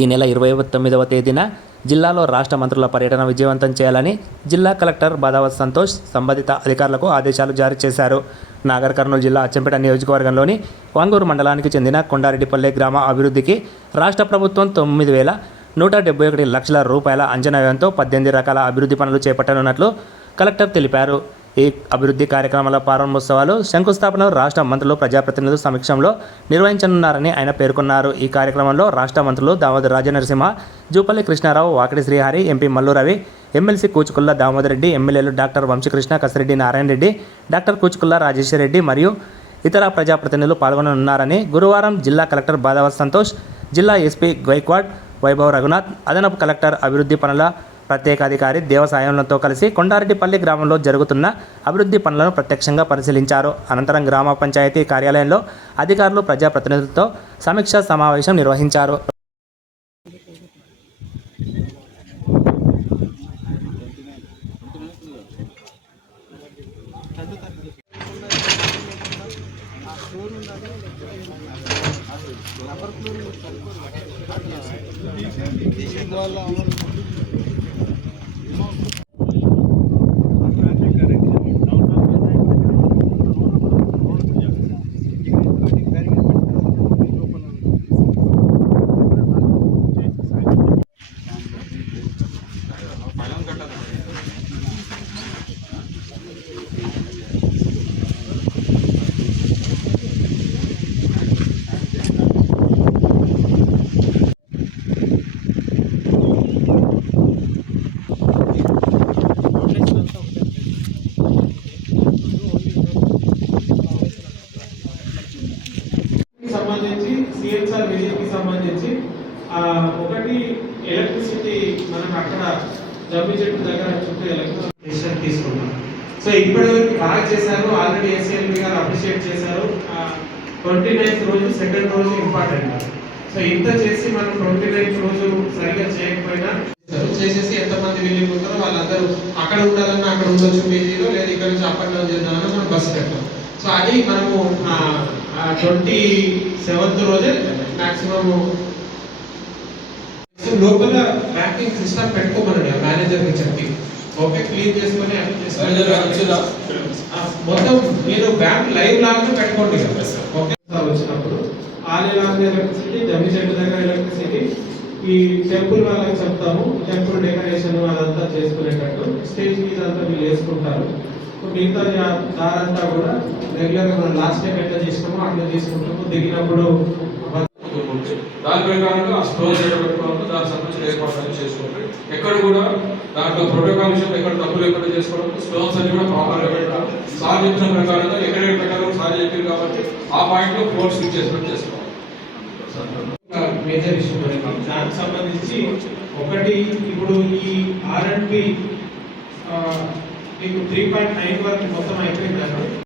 ఈ నెల ఇరవై తొమ్మిదవ తేదీన జిల్లాలో రాష్ట్ర మంత్రుల పర్యటన విజయవంతం చేయాలని జిల్లా కలెక్టర్ బాదావత్ సంతోష్ సంబంధిత అధికారులకు ఆదేశాలు జారీ చేశారు. నాగర్ కర్నూలు జిల్లా అచ్చంపేట నియోజకవర్గంలోని వంగూరు మండలానికి చెందిన కొండారెడ్డిపల్లె గ్రామ అభివృద్ధికి రాష్ట్ర ప్రభుత్వం తొమ్మిది వేల నూట డెబ్బై ఒకటి లక్షల రూపాయల అంచనా వ్యయంతో పద్దెనిమిది రకాల అభివృద్ధి పనులు చేపట్టనున్నట్లు కలెక్టర్ తెలిపారు. ఈ అభివృద్ధి కార్యక్రమాల ప్రారంభోత్సవాలు శంకుస్థాపన రాష్ట్ర మంత్రులు ప్రజాప్రతినిధుల సమక్షంలో నిర్వహించనున్నారని ఆయన పేర్కొన్నారు. ఈ కార్యక్రమంలో రాష్ట్ర మంత్రులు దామోదర్ రాజనరసింహ జూపల్లి కృష్ణారావు వాకిడి శ్రీహరి ఎంపీ మల్లురవి ఎమ్మెల్సీ కూచుకుల్ల దామోదర్ రెడ్డి ఎమ్మెల్యేలు డాక్టర్ వంశీకృష్ణ కసిరెడ్డి నారాయణ రెడ్డి డాక్టర్ కూచుకుల్ల రాజేశ్వర రెడ్డి మరియు ఇతర ప్రజాప్రతినిధులు పాల్గొననున్నారని గురువారం జిల్లా కలెక్టర్ బాదావత్ సంతోష్ జిల్లా ఎస్పీ గైక్వాడ్ వైభవ్ రఘునాథ్ అదనపు కలెక్టర్ అభివృద్ధి పనుల ప్రత్యేకాధికారి దేవసాయంలతో కలిసి కొండారెడ్డిపల్లి గ్రామంలో జరుగుతున్న అభివృద్ధి పనులను ప్రత్యక్షంగా పరిశీలించారు. అనంతరం గ్రామ పంచాయతీ కార్యాలయంలో అధికారులు ప్రజాప్రతినిధులతో సమీక్షా సమావేశం నిర్వహించారు. కి సంబంధించి ఒకటి ఎలక్ట్రిసిటీ మనకు అక్కడ జమ్మి చెట్టు దగ్గర చుట్టూ ఎలక్ట్రిసిటీ తీసుకున్నాం సో ఇప్పటివరకు బాగా చేశారు. ఆల్రెడీ ఎస్ఎల్బి గారు అప్రిషియేట్ చేశారు. ట్వంటీ నైన్త్ రోజు సెకండ్ రోజు ఇంపార్టెంట్ సో ఇంత చేసి మనం ట్వంటీ నైన్త్ రోజు సరిగ్గా చేయకపోయినా చేసేసి ఎంతమంది వెళ్ళి ఉంటారో వాళ్ళందరూ అక్కడ ఉండాలన్నా అక్కడ ఉండొచ్చు పీజీలో లేదా ఇక్కడ నుంచి అప్ అండ్ డౌన్ మనం బస్సు పెట్టాం సో అది మనము ట్వంటీ సెవెంత్ రోజే మాక్సిమం లోపల బ్యాంకింగ్ సిస్టమ్ పెట్టుకోమనండి ఆ మేనేజర్కి చెప్పి. ఓకే క్లీన్ చేసుకొని అన్ని మొత్తం మీరు బ్యాంక్ లైవ్ లాగా పెట్టుకోండి. కదా ఓకే సార్ వచ్చినప్పుడు ఆలే లాగా ఎలక్ట్రిసిటీ జమ్మి చెట్టు దగ్గర ఎలక్ట్రిసిటీ ఈ టెంపుల్ వాళ్ళకి చెప్తాము టెంపుల్ డెకరేషన్ అదంతా చేసుకునేటట్టు. స్టేజ్ మీద అంతా వీళ్ళు వేసుకుంటారు. మిగతా దారంతా కూడా రెగ్యులర్గా మనం లాస్ట్ టైం ఎట్లా చేసినామో అట్లా తీసుకుంటాము దిగినప్పుడు దాని ప్రకారంగా ఆ స్టోర్ పెట్టుకోవడం దానికి సంబంధించిన ఏర్పాట్లు చేసుకోండి. ఎక్కడ కూడా దాంట్లో ప్రోటోకాల్ విషయంలో ఎక్కడ డబ్బులు ఎక్కడ చేసుకోవడం స్టోన్స్ అన్ని కూడా ప్రాపర్గా పెట్టాలి సార్ చెప్పిన ప్రకారంగా ఎక్కడ ప్రకారం సార్ చెప్పింది కాబట్టి ఆ పాయింట్లో ఫోర్ స్విచ్ చేసుకుని చేసుకోవాలి. మేజర్ ఇష్యూ దానికి సంబంధించి ఒకటి ఇప్పుడు ఈ ఆర్ అండ్ బి మీకు త్రీ పాయింట్ నైన్ వరకు మొత్తం అయిపోయింది